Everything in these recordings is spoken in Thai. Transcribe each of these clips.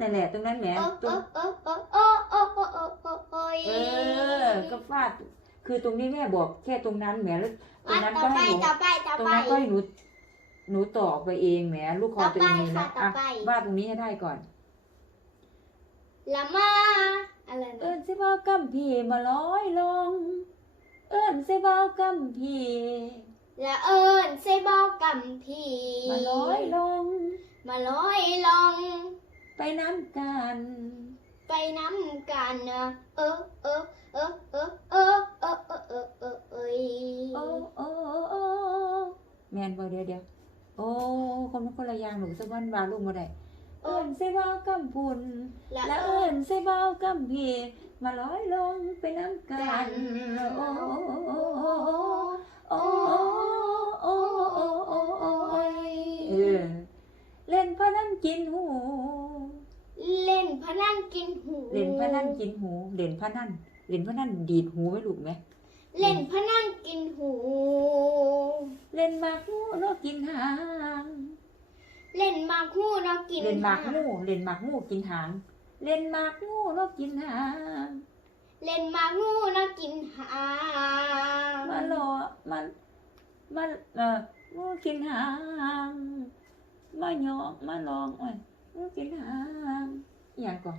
นั่นแหละ ตรงนั้นแหมตรงเออ ก็ฟาด คือตรงนี้แม่บอกแค่ตรงนั้นแหมแล้วตรงนั้นก็ให้หนูตรงนั้นก็ให้หนูหนูตอบไปเองแหมลูกคอตัวเองนะอะวาดตรงนี้ให้ได้ก่อนละมาอะไรนะเอิญสิบ่าวกำพีมาลอยลง เอิญสิบ่าวกำพีละเอิญสิบ่าวกำพีมาลอยลง มาลอยลง ไปน้ำกัน ไปน้ำกันนะเออเออเออเออเออเออเออเออเออเอ้ยโอ้โอ้โอ้แมนบ่เดียวเดียวโอ้คนมันคนละอย่างหนูสักวันวาลูกมาได้เอิ้นสิบ่าวกำพุ่นละและเอิเอิ้ญนใส่เบากำพี่มาลอยลงไปน้ำกันโอ้โอ้โอ้โอ้โอ้โอ้โอ้ยเออเล่นพนันกินหูเล่ นพนันกินหู เล่นพนันกินหูเล่นพนันเล่นพนันดีดหูไว้ลูกไหมเล่นพนันกินหู เล่นหมากหูนกกินหางเล่นหมากหูนกกินเล่นหมากหางหูเล่นหมากหูกินหาง เล่นหมากหูนกกินหางเล่นหมากหูนกกินหางมาลอมามาเอองูกินหางมาหยองมาลองโอ้ยงูกินหางอหย่างก่อน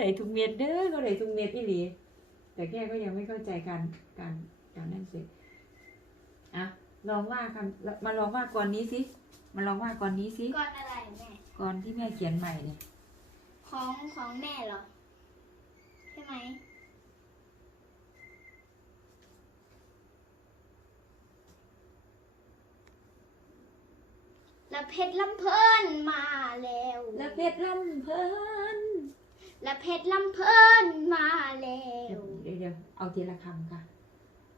เออได้ทุกเม็ดเด้อเขาได้ทุกเม็ดอีหลี แต่แกก็ยังไม่เข้าใจการการการนั่นสิอะลองว่าคำมาลองว่าก่อนนี้สิมาลองว่าก่อนนี้สิก่อนอะไรแม่ก่อนที่แม่เขียนใหม่เนี่ยของของแม่เหรอ ใช่ไหมและเพชรลำเพลินมาแล้วและเพชรลำเพลิน และเพชรลำเพลินมาแล้วเดี๋ยวเดี๋ยวเอาทีละคำค่ะ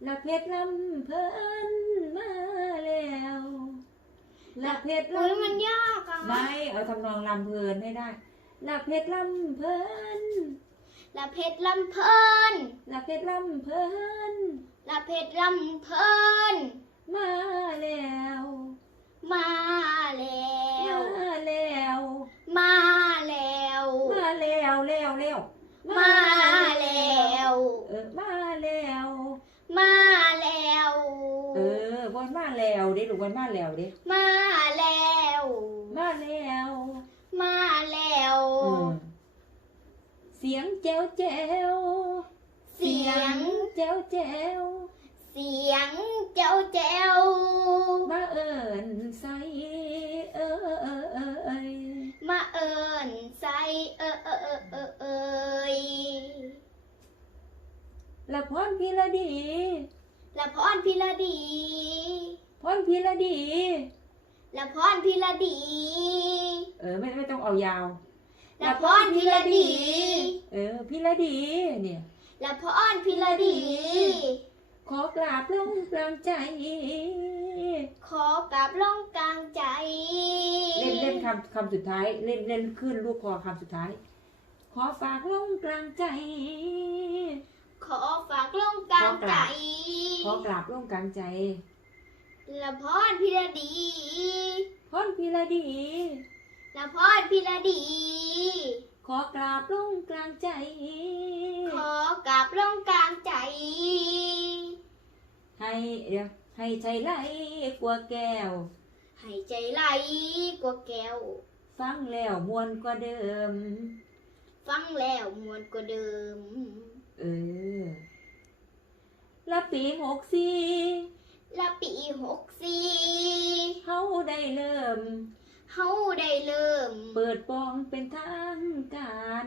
และเพชรลำเพลินมาแล้วและเพชรอุ้ยลำมันยากอะไม่เอาทำนองลำเพลินให้ได้ละเพชรลำเพลินและเพชรลำเพลินละเพชรลำเพลินและเพชรลำเพลินมาแล้ว มาแล้ว มาแล้ว มาแล้วมา แล้วแล้วแล้วมาแล้วเออมาแล้วมาแล้วเออวันมาแล้วเด้ลูกวันมาแล้วเด้มาแล้วมาแล้วมาแล้วเออเสียงแจ้วแจ้วเสียงแจ้วแจ้วเสียงเจ้าเจ้ามาเอิญใส่ มาเอิญใส่เออเออเออเออเอยละพรพิรดีละพรพิรดีพรพิรดีละพรพิรดีเออไม่ไม่ต้องเอายาวละพรพิรดี เออพิรดีเนี่ยละพรพิรดี ขอกราบลงกลางใจ อกับลงกลางใจ เล่นเล่นคำคำสุดท้าย เล่นเล่นขึ้นลูกคอคำสุดท้าย ขอฝากลงกลางใจ ขอฝากลงกลางใจขอกราบลงกลางใจละพรพิรดีพรพิรดีละพรพิรดี ขอกราบลงกลางใจ ขอกับลงกลางใจ ให้เดี๋ยว ให้ใจไหลกว่าแก้ว ให้ใจไหลกว่าแก้ว ฟังแล้วมวนกว่าเดิม ฟังแล้วมวนกว่าเดิม เออ ละปีหกสี่และปีหกสี่เฮาได้เริ่ม เฮาได้เริ่ม เปิดปองเป็นทางการ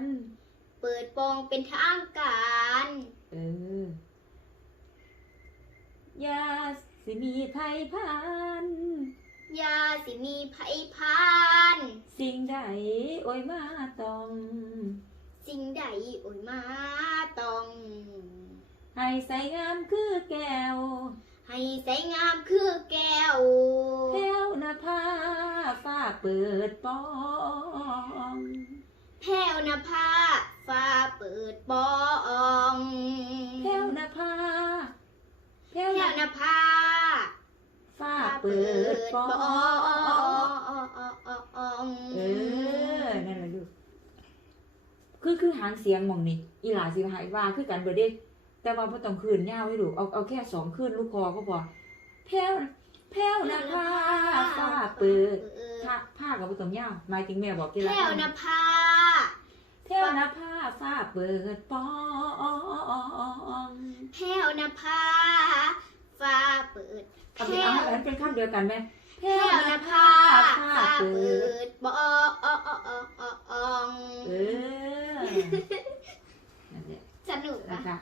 เปิดปองเป็นทางการ เอออย่า สิมีภัยพานยาสิมีไผพาน สิ่งใดโอ้ยมาต้อง สิ่งใดโอ้ยมาต้อง ให้ใส่งามคือแก้ว ให้ใสงามคือแก้วแพ้วหน้าผาฟ้าเปิดปองแพ้วหนภาฟ้าเปิดปองแพ้วหน้าผาแพ้วแพ้หน้าวหนภา ฟ้าเปิดปองงเออ นั่นแหละลูก คือคือหางเสียงหมองนี่อีหลาสิหายว่าคือกันเบิดเด้ แต่ว่าบ่ต้องคืนยาวให้ลูก เอาเอาแค่สองคืนลูกคอก็พอแพ้วนะแพ้วนะผ้าฟ้าเปิดผ้าผ้ากับบ่ต้องยาวหมายถึงแม่บอกทีละแพ้วคำหนภาแพ้วนะผ้าฟ้าเปิดปองแพ้วหนภา ฟ้าเปิดเอาเป็นเอาให้มันเป็นคำเดียวกันไหมแพ้แพ้ววหนนะภาผ้าฟ้าฟ้าเปิเปิดดปองเออนั่นแหละสนุกนะอะคะ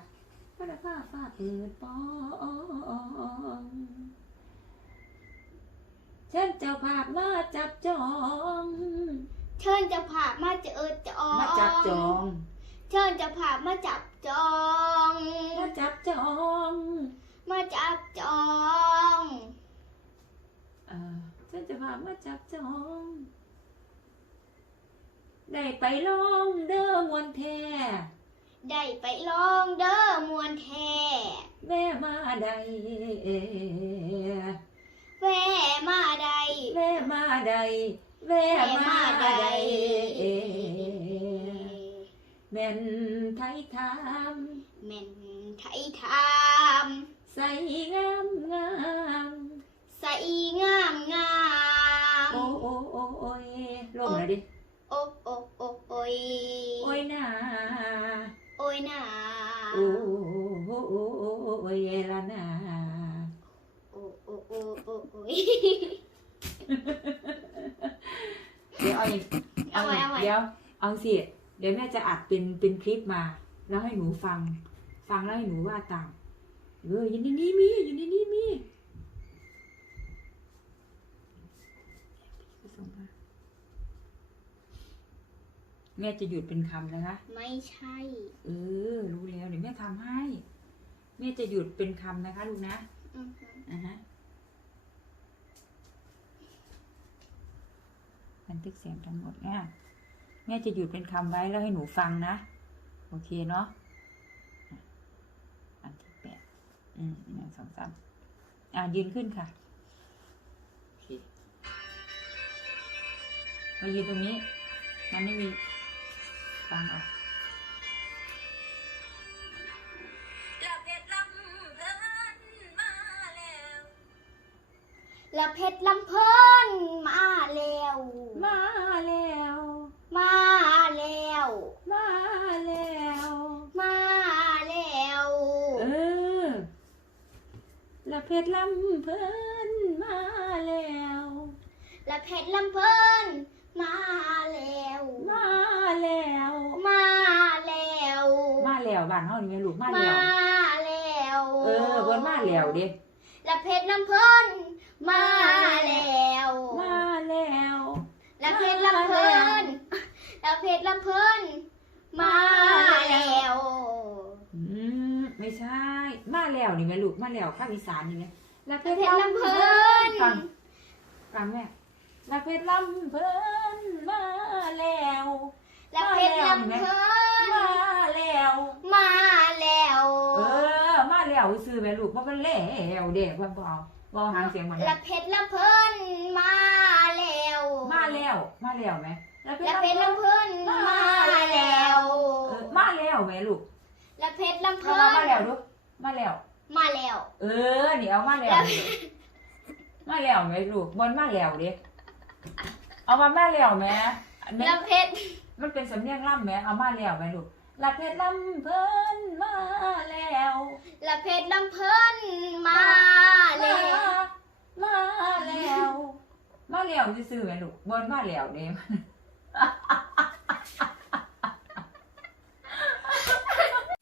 พระผ้าฟ้าเปิดปองเช่นเจ้าภาพมาจับจองเชิญเจะผ่ามาเจอจองมาจับจองเชิญเจะผ่ามาจับจอง มาจับจอง มาจับจองเออเช่นเจ้าภาพมาจับจอง ได้ไปลองเด้อมวนแท้ได้ไปลองเด้อมวนแท้แม่มาใดแว่มาใดแม่มาใดแม่มาใดแม่นไทยทามแม่นไทยทาม ใส่งามงามใสงามงามโอ้โอ้โอ้โอ้ยลงหน่อยดิโอ้โอ้โอ้โอ้ยโอ้ยนาโอ้ยน่าโอ้โอ้โอ้โอ้โอ้ยละนาโอ้โอ้โอ้โอ้โอ้ยเดี๋ยวเอาอีกเอาไว้เอาไว้เดี๋ยวเอาสิเดี๋ยวแม่จะอัดเป็นเป็นคลิปมา แล้วให้หนูฟัง ฟังแล้วให้หนูว่าตาม เอออยู่ในนี้มีอยู่ในนี้มีแม่จะหยุดเป็นคำนะคะ ไม่ใช่ เออ รู้แล้วเดี๋ยวแม่ทำให้ แม่จะหยุดเป็นคำนะคะลูกนะอือฮึอ่าฮะบันทึกเสียงทั้งหมดนะแม่จะหยุดเป็นคำไว้แล้วให้หนูฟังนะ โอเคเนาะอะอันที่แปด อืมหนึ่งสองสามอ่ายืนขึ้นค่ะโอเคมายืนตรงนี้ มันไม่มีฟังเอะละเพชรลำเพลินมาแล้วและเพชรลำเพลินมาแล้ว มาแล้ว มาแล้ว มาแล้ว มาแล้ว เออละ เพชรลำเพลินมาแล้ว และเพชรลำเพลินมาแล้ว มาแล้ว มาแล้ว มาแล้วบ้านเฮานี่แม่ลูกมามาแล้วแล้ว เออเพิ่นมาแล้วเด้และเพชรลำเพลินมาแล้ว มาแล้วและเพชรลำเพลินและเพชรลำเพลินมาแล้วอืม ไม่ใช่ มาแล้วนี่แม่ลูกมาแล้วภาคอีสานนี่แหละละเพและชเพรชรลำลำเพเพลิลินนฟังฟังแม่ละเพชรลำเพลินมาแล้วและเพชรลำเพลินมาแล้ว มาแล้ว เออ มาแล้วซื้อแม่ลูกบ่เป็นแล้วเด้เพิ่นบ่เอาบ่เอาหางเสียงมันและเพชรลำเพลินมาแล้ว มาแล้วมาแล้วไหมแล้วและเพชรลำเพลินมาแล้วเออมาแล้วแม่ลูก และเพชรลำเพเอาลิมานมาแล้วลูกมาแล้ว มาแล้ว เออนี่เอามาแล้วแล้วมาแล้วแม่ลูกบนมาแล้วเด้เอามามาแล้วแม่อันนี้และเพชรมันเป็นสำเนียงล่ำแม่เอามาแล้วแม่ลูกลาเพชรลำเพิ่นมาแล้วและเพชรลำเพลินมาแล้วมาแล้ว มาแล้วซื่อๆแม่ลูกบนมาแล้วเด้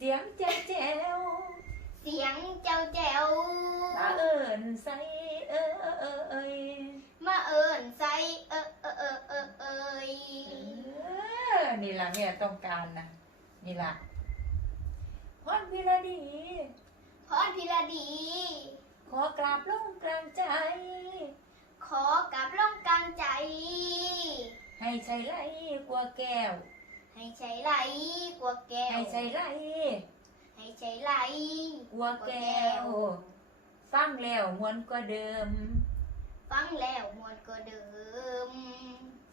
เสียงแจ๋วแจ๋วเสียงแจ้วแจ๋วมาเอิญใส่เออเออเออยมาเอิญใส่เออเออเออเออเอยเออนี่ล่ะนี่ยต้องการนะนี่ล่ะพรพิรดีพรพิรดี ขอกราบลงกลางใจ ขอกราบลงกลางใจ ให้ใช้ไหลกว่าแก้ว ให้ใช้ไหลกว่าแก้ว ให้ใช้ไหลให้ใช้ไหลกว่าแก้ว ฟังแล้วมวนกว่าเดิม ฟังแล้วมวนก็เดิม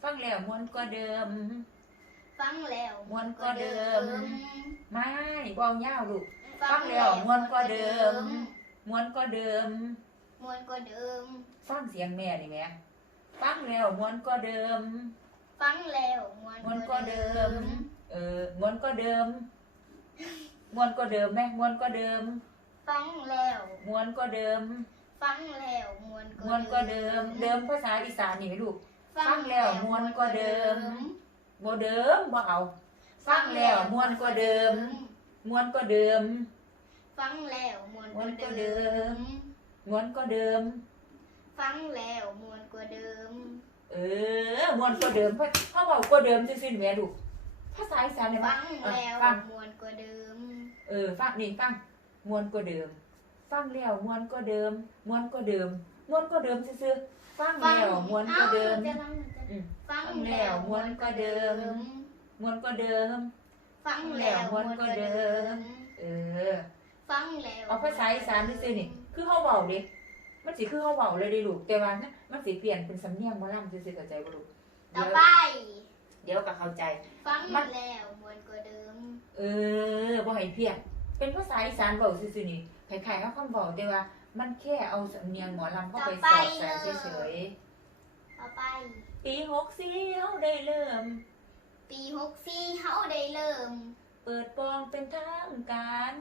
ฟังแล้วมวนกว่าเดิม ฟังแล้วม่วนกว่าเดิมไม่เบาเย้าวลูก ฟัฟังงแล้แล้ววม่วนกว่าเดิม มวนกว่าเดิม มวนก็เดิม ฟังเสียงแม่นี่แหม่ฟังแล้วมวนกว่าเดิม ฟังแล้วมวนมวนก็เดิม เออมวนก็เดิมมวนก็เดิมไหมมวนก็เดิม ฟังแล้วมวนก็เดิม ฟังแล้วมวนมวนก็เดิม เดิมภาษาอีสานนี่ลูก ฟังแล้วม่วนกว่าเดิมบ่เดิมบ่เอา ฟังแล้วมวนก็เดิมมวนก็เดิม ฟังแล้วมวนม่วนกก็ว่าเดิเดิมมมวนก็เดิม ฟังแล้วมวนก็เดิม เออมวนก็เดิมเพราะเขาบอกก็เดิมซื่อๆแม่ลูกภาษาอีสานเนี่ยฟัว่างเออแล้วฟังมวนก็เดิม เออฟังนี่ฟังมวนก็เดิม ฟังแล้วมวนก็เดิมมวนก็เดิมมวนก็เดิมซื่อๆฟังแล้วมวนก็เดิม อ้าจะร้องจะอืมฟังแล้วมวนก็เดิม มวนก็เดิม ฟังแล้วมวนก็เดิม เออ ฟังแล้วเอาภาษาอีสานซื่อๆนี่ คือเฮาเว้าเด้ มันสิคือเฮาเว้าเลยเด้ลูกแต่ว่านะมันสิเปลี่ยนเป็นสำเนียงหมอลำซื่อๆเข้าใจบ่ลูกต่เดี๋อยวไป เดี๋ยวก็เข้าใจ ฟังมันแล้วมวนก็เดิม เออบ่ให้เพี้ยนเป็นภาษาอีสานเว้าซื่อๆนี่คล้ายๆกับคำเว้าแต่ว่ามันแค่เอาสำเนียงหมอลำเข้าไปสอดใส่เฉยต่อไป ๆปี64เฮาได้เริ่ม ปีหกสี่เฮาได้เริ่ม เปิดปองเป็นทางการ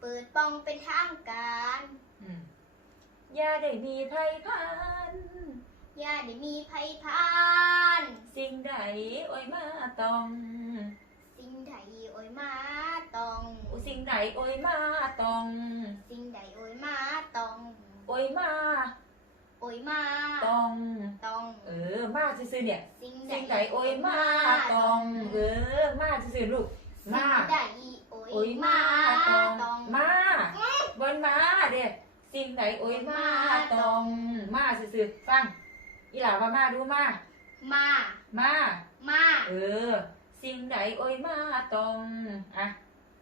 เปิดปองเป็นทางการ อืม อย่าได้มีภัยพัน อย่าได้มีภัยพานสิ่งใดโอ้ยมาต้องสิ่งใดโอยมาตอง สิ่งใดโอ้ยมาต้องสิ่งใดโอยมาตอง โอ้ยมา โอยมาต้อง ตอง เออ มาซื่อๆเนี่ย สิ่งสิ่งใดโอ้ยมาต้อง เออ มาซื่อๆลูก มาสิ่งใดโอยโอ้ยมามาตองตอง มาบนมาเด้ สิ่งใดโอ้ยมาตองมาซื่อๆฟัง อีหล่าว่ามาดูมา มา มา มา เออ สิ่งใดโอ้ยมาตองอะ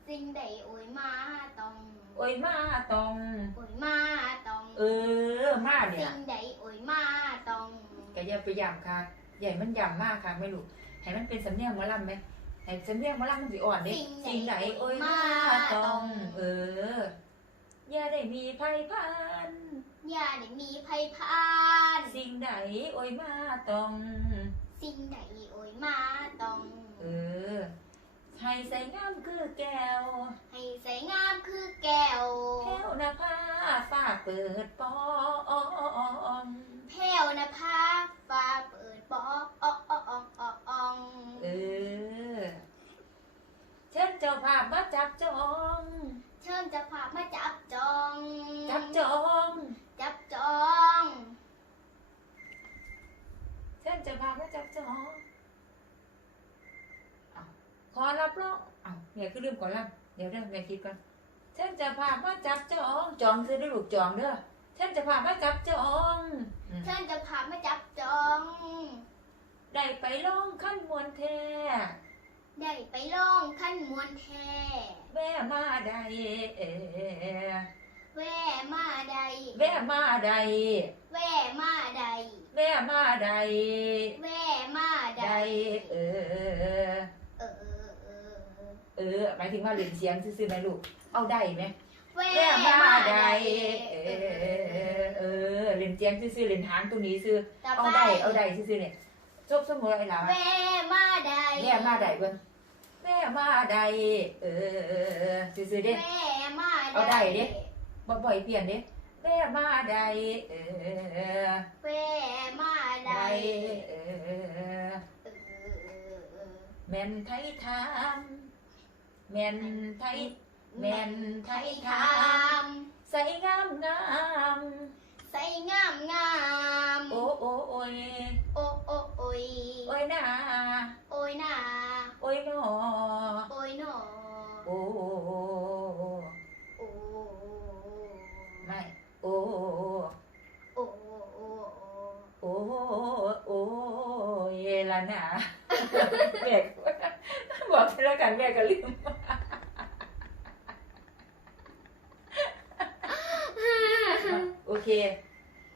สิ่งใดโอยมาตองโอ้ยมาตองโอยมาตองเออ มาเนี่ยสิ่งใดโอยมาตองแกอย่าไปย่ำค่ะ ใหญ่มันย่ำมากค่ะไม่รู้ให้มันเป็นสำเนียงหมอลำไหมให้สำเนียงหมอลำมันสิอ่อนเด้สิ่งใดโอ้ยมาตองเออ อย่าได้มีภัยพัน อย่าได้มีภัยพันสิ่งใดโอยมาต้อง สิ่งใดโอยมาต้องเออ ให้ใส่งามคือแก้ว ให้ใส่งามคือแก้วแพ้วนาภาฝ้าเปิดปองแพ้วนาภาฝ้าเปิดปองเออ เชิญเจ้าภาพมาจับจอง เชิญจะพามาจับจอง จับจองจับจองเชิญเจ้าภาพมาจับจองอ้าวขอรับรองอ้าวเนี่ยคือลืมก่อนละเดี๋ยวเดี๋ยวแม่คิดก่อนเชิญเจ้าภาพมาจับจองจองซื้อได้ลูกจองเด้อเชิญเจ้าภาพมาจับจองอืมเชิญจะพามาจับจอง ได้ไปลองขั้นมวนแท้ได้ไปล่องขั้นมวนแท้ แม่มาได้เอแว่มาใดแม่มาได้แว่มาใดแม่มาได้แว่มาใดได้เออ เออเออเออเออหมายถึงว่าเล่นเสียงซื่อๆไหมลูก เอาได้ไหมแว่แม่มามาใดได้เออเออเล่นเสียงซื่อๆเล่นหางตรงนี้ซื่อ ต่อเอาไปได้เอาได้ซื่อๆเนี่ยจบสมมติไอ้หลาแว่มาใดแม่มาได้เบิ่ง แม่มาได้เออซื่อๆเด้แว่มาใดเอาได้ดิ บ่บ่อยเปลี่ยนเด้แม่มาได้เออแว่มาใดได้เออเออเออเออแม่นไทยทามแม่นไทยแม่นไทยทามใส่งามงามใส่งามงามโอ้โอ้โอ้ยโอ้โอ้โอ้ยโอ้ยนาโอ้ยนา ยหนอโอ้ยหนอโอ้โอ้ไม่โอ้โอ้โอ้โอ้โอ้เยลานาแม่บอกไปแล้วกันแม่ก็ลืมโอเค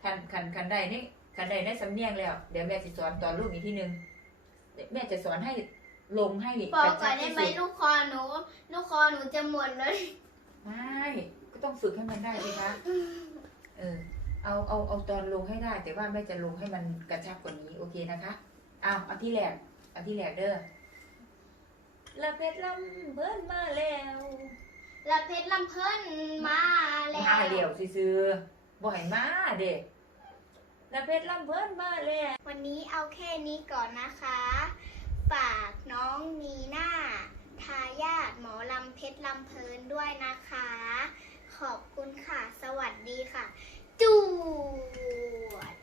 คันคันคันได้นี่คันได้ได้สำเนียงแล้ว เดี๋ยวแม่จะสอนตอนลูกอีกที่หนึ่งแม่จะสอนให้ ลงให้บอกก่อนระได้ชัไหมที่สุลูกคอหนู ลูกคอหนูจะหมดเลยไม่ก็ต้องฝึกให้มันได้สิคะเออเอาเอาเอาตอนลงให้ได้ แต่ว่าแม่จะลงให้มันกระชับกว่านี้โอเคนะคะเอาเอาที่แรกเอาที่แรกเด้อละเพชรลำเบิ้นมาแล้วละเพชรลำเพิ่นมาแล้วมาเดี่ยวซื้อๆบ่ให้มาเด็กละเพชรลำเบิ้นมาแล้ววันนี้เอาแค่นี้ก่อนนะคะ ฝากน้องนีน่าทายาทหมอลำเพชรลำเพลินด้วยนะคะ ขอบคุณค่ะ สวัสดีค่ะ จูด